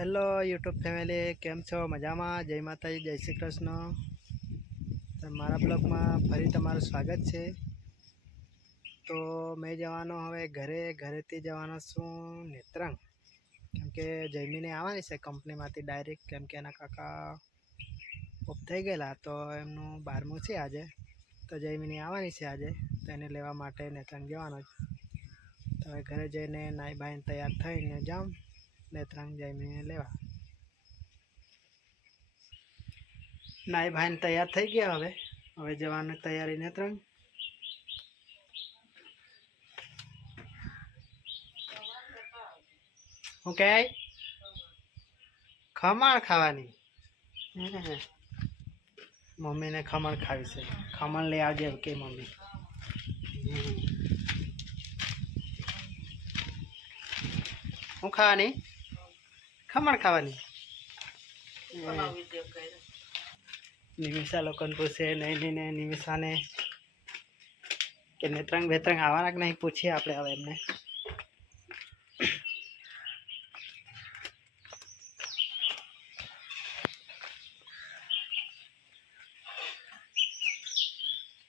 Hello, YouTube family, કેમ છો? મજામાં? જય માતાજી, જય શ્રી કૃષ્ણ. મારા બ્લોગમાં ફરી તમારું સ્વાગત છે. તો મેં જવાનો હવે ઘરે, ઘરેથી જવાનો છું નેત્રંગ. કેમ કે જયમીને આવવાની છે કંપનીમાંથી ડાયરેક્ટ. કેમ કે એના કાકા ઓફ થઈ ગયેલા, તો એમનું બારમું છે આજે. તો જયમીની આવવાની છે આજે, તો એને લેવા માટે નેત્રંગ જવાનો છે. તો હવે ઘરે જઈને નાઈ બાઈને તૈયાર થઈને જાઉં. નેત્રંગ જઈને લેવા નાઈ ભાઈને તૈયાર થઈ ગયા હવે હવે જવાની તૈયારી નેત્રંગ હું કે ખમણ ખાવાની હે. મમ્મીને ખમણ ખાવી છે ખમણ લઈ આવજે કે મમ્મી હમ. હું ખાવાની ખમણ ખાવાની નિમિષા લોકોને પૂછે નહીં નહીં ને નિમિષાને કે નેત્રંગ બેત્રંગ આવવાના કે નહીં પૂછીએ આપણે હવે એમને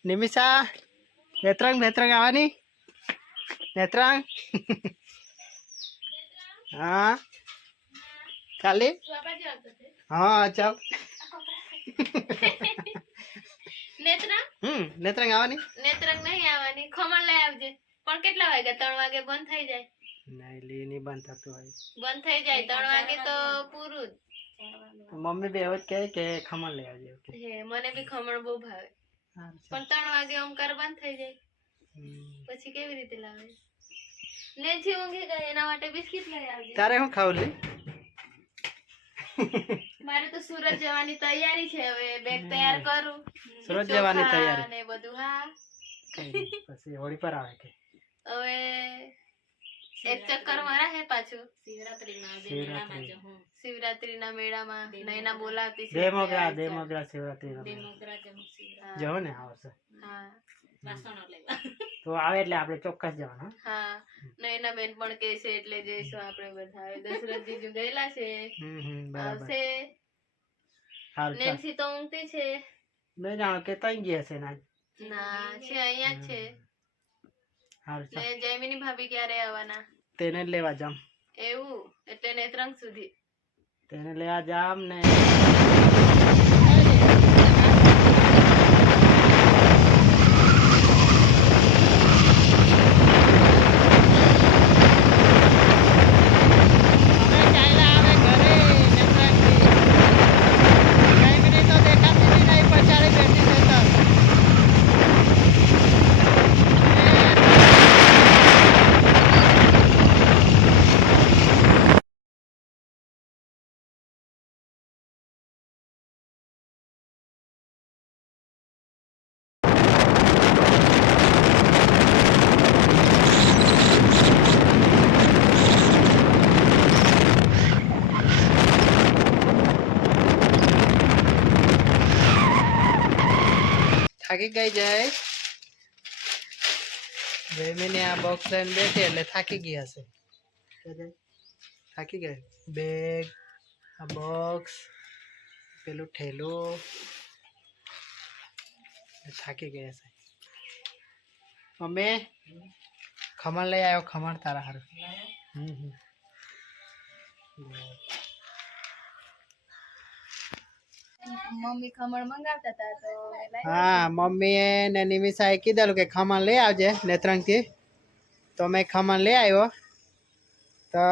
નિમિષા નેત્રંગ બેત્રંગ આવવાની નેત્રંગ હા ખાલી? હા ચાલ. નેત્રંગ? હમ નેત્રંગ આવવાની? નેત્રંગ નહીં આવવાની. ખમણ લઈ આવજે. પણ કેટલા વાગે ત્રણ વાગે બંધ થઈ જાય. નહીં લી નહીં બંધ થતું હોય. બંધ થઈ જાય. ત્રણ વાગે તો પૂરું. મમ્મી બે વખત કહે કે ખમણ લઈ આવજે. હે મને બી ખમણ બહુ ભાવે. પણ ત્રણ વાગે ઓમકાર બંધ થઈ જાય. પછી કેવી રીતે લાવે? નેન્સી ઊંઘી ગઈ એના માટે બિસ્કિટ લઈ આવજે. તારે હું ખાવું લી? મારે તો સુરત જવાની તૈયારી છે હવે બેગ તૈયાર કરું સુરત જવાની તૈયારી. ને બધું હા. પછી હોળી પર આવે કે? હવે એક ચક્કર મારા હે પાછું. શિવરાત્રી. શિવરાત્રીના મેળામાં નૈના બોલાવતી છે બે એટલે મોગરા આવજો. બે મોગરા શિવરાત્રી હા. જવો ને આ તો આવે એટલે આપણે ચોક્કસ જવાનું હં? નૈના બેન પણ કે છે એટલે જઈશું આપણે બધા દશરથજી દશરથ ગયેલા છે આવશે. નેન્સી તો ઊંઘતી છે. મેં જાણો કે તઈ ગયા છે ના ના છે અહીંયા જ છે. હાલ છે ને જયમિની ભાભી ક્યારે આવવાના? તેને લેવા જામ એવું? એટલે નેત્રંગ સુધી. તેને લેવા જામ ને. થાકી ગઈ જાય જયમીને આ બોક્સ લઈને બેઠી એટલે થાકી ગઈ હશે કે જાય? થાકી ગઈ બેગ આ બોક્સ પેલું ઠેલું એટલે થાકી ગઈ હશે મમ્મી ખમણ લઈ આવ્યો ખમણ તારા હારું હમ હમ મમ્મી ખમણ મંગાવતા હતા તો હા મમ્મીએ ને નિમિષાએ કીધેલું કે ખમણ લઈ આવજે નેત્રંગથી. તો મેં ખમણ લઈ આવ્યો. તો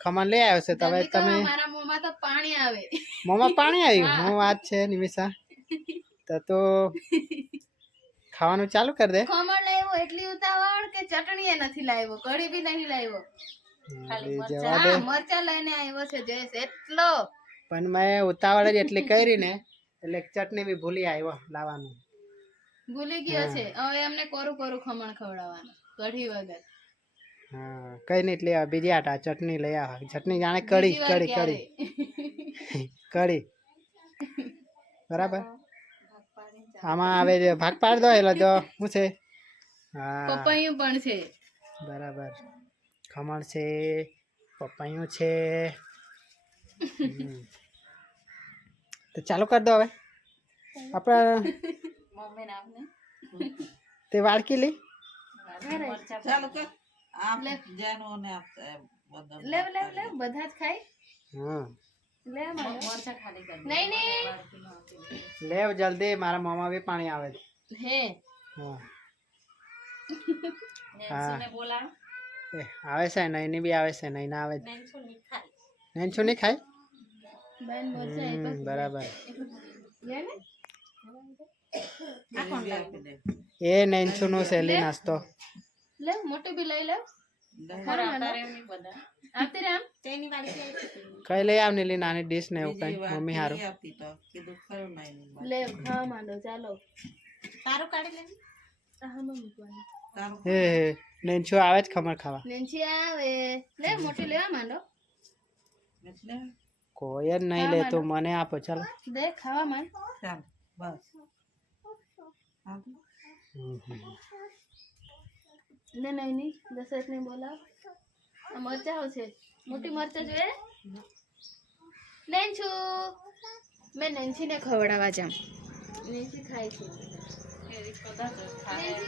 ખમણ લઈ આવ્યો છે તમે તમે મારા મોંમાં તો પાણી આવે. મોંમાં પાણી આવ્યું? હું. વાત છે નિમિષા. તો તો ખાવાનું ચાલુ કરી દે. ખમણ લાવ્યો એટલી ઉતાવળ કે ચટણી એ નથી લાવ્યો કઢી બી નહીં લાવ્યો ખાલી મરચા. મરચા લઈને આવ્યો છે જયેશ એટલો પણ મેં ઉતાવળ જ એટલી કરી ને એટલે ચટણી બી ભૂલી આવ્યો લાવવાનું. ભૂલી ગયો છે. હવે એમને કોરું કોરું ખમણ ખવડાવવાનું કઢી વગર. હા કઈ નહીં એટલે બીજી આટા ચટણી લઈ આવ. ચટણી જાણે કઢી કઢી? કડી કડી બરાબર? આમાં આવે છે ભાગ પાડી દો એટલે જો શું છે? હા. પપૈયું પણ છે. બરાબર. ખમણ છે પપૈયું છે. તો ચાલુ કરી દો હવે આપણે મમ્મીને આપને તે વાળકી લઈ ચાલો કર આપ જેનો ને આપતા એમ બધા લેવ લેવ લેવ બધા જ ખાય હા લે મારો નહીં નહીં લેવ જલ્દી મારા મોંમાં બી પાણી આવે છે હે હા હા એ આવે છે નૈની બી આવે છે નૈના આવે છે નેન્છું નહીં ખાય બેન મરચા એ હમ, બરાબર. લે એ નેન્છું નું સહેલી નાસ્તો. લે મોટું બી લઈ લે. કઈ લઈ આવ નીલી નાની ડીશ ને એવું કઈ મમ્મી હારું. લે ખાવા માંડો ચાલો. તારું કાઢી લે હા હે હે નેન્છુ આવે જ ખમર ખાવા. નેન્છી આવે. લે મોટી લેવા માંડો. એટલે કોઈ જ નહીં લેતું મને આપો ચાલો દે ખાવા માંડ ચાલ બસ આપી. હમ, હમ. ને નહીં નહીં દશરથ ને બોલાવ આ મરચા છે મોટી મરચા જોઈએ નેન્છુ મેં નેન્સી ને ખવડાવવા જામ નેન્સી ખાય છે નેન્સી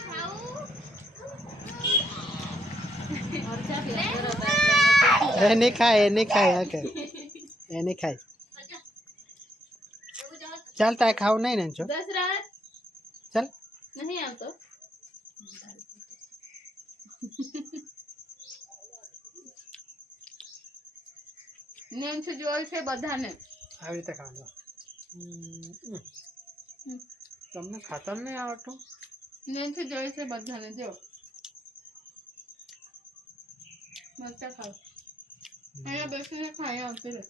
ખાવું મરચા flavor હતા એ નહીં ખાય એ નહીં ખાય હા કે એ નહીં ખાય ચાલ તાય ખાવું નહીં નેન્છું દશરથ ચાલ નહીં આવતો નેન્સુ જોઈ છે બધાને આવી રીતે ખાજો તમને ખાતર નહીં આવડતું નેન્સુ જોઈ છે બધાને જો મરચા ખાવ અહીંયા બેસીને ખાઈ આવતી રહે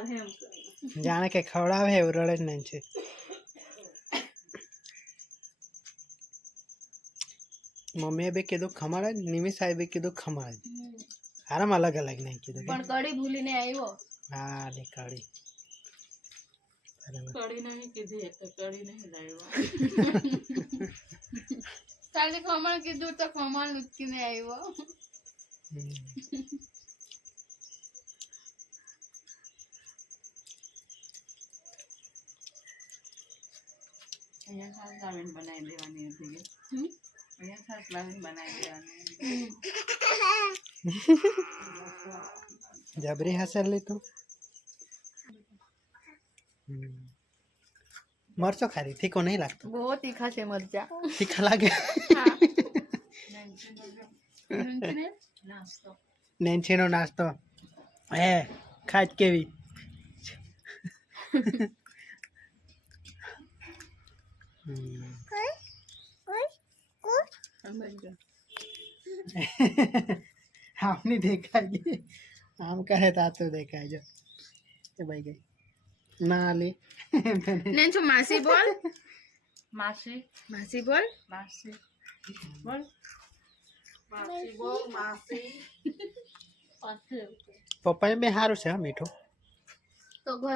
ખવડાવે એમ જાણે કે ખવડાવે એવું રડે જ નહીં છે. મમ્મીએ બી કીધું ખમણ જ નિમિ સાહેબે કીધું ખમણ જ. આરામ અલગ અલગ નહીં કીધું પણ કડી ભૂલીને આવ્યો હા લે બરાબર. કઢી નહીં કીધી કઢી નહીં લાવ્યો. કાલે ખમણ કીધું તો ખમણ લૂટકીને આવ્યો હમ. અહીંયા ખાસ લાવીને બનાવી દેવાની હતી કે હમ? અહીંયા ખાસ લાવીને બનાવી દેવાની હમ. જબરી હસર લીધું હમ. મરચો ખારી તીખો નહીં લાગતો બહુ તીખા છે મરચા તીખા લાગે નાસ્તો નેન્સીનો નાસ્તો હે ખાજ કેવી હમ. આમ નહીં દેખાય આમ કરે તો આ તો દેખાય જો એ ભાઈ ગઈ ના લે નેન્સુ માસી બોલ માસી માસી બોલ માસી બોલ માસી બોલ માસી પપ્પાને બી સારું છે હા મીઠું તો ઘર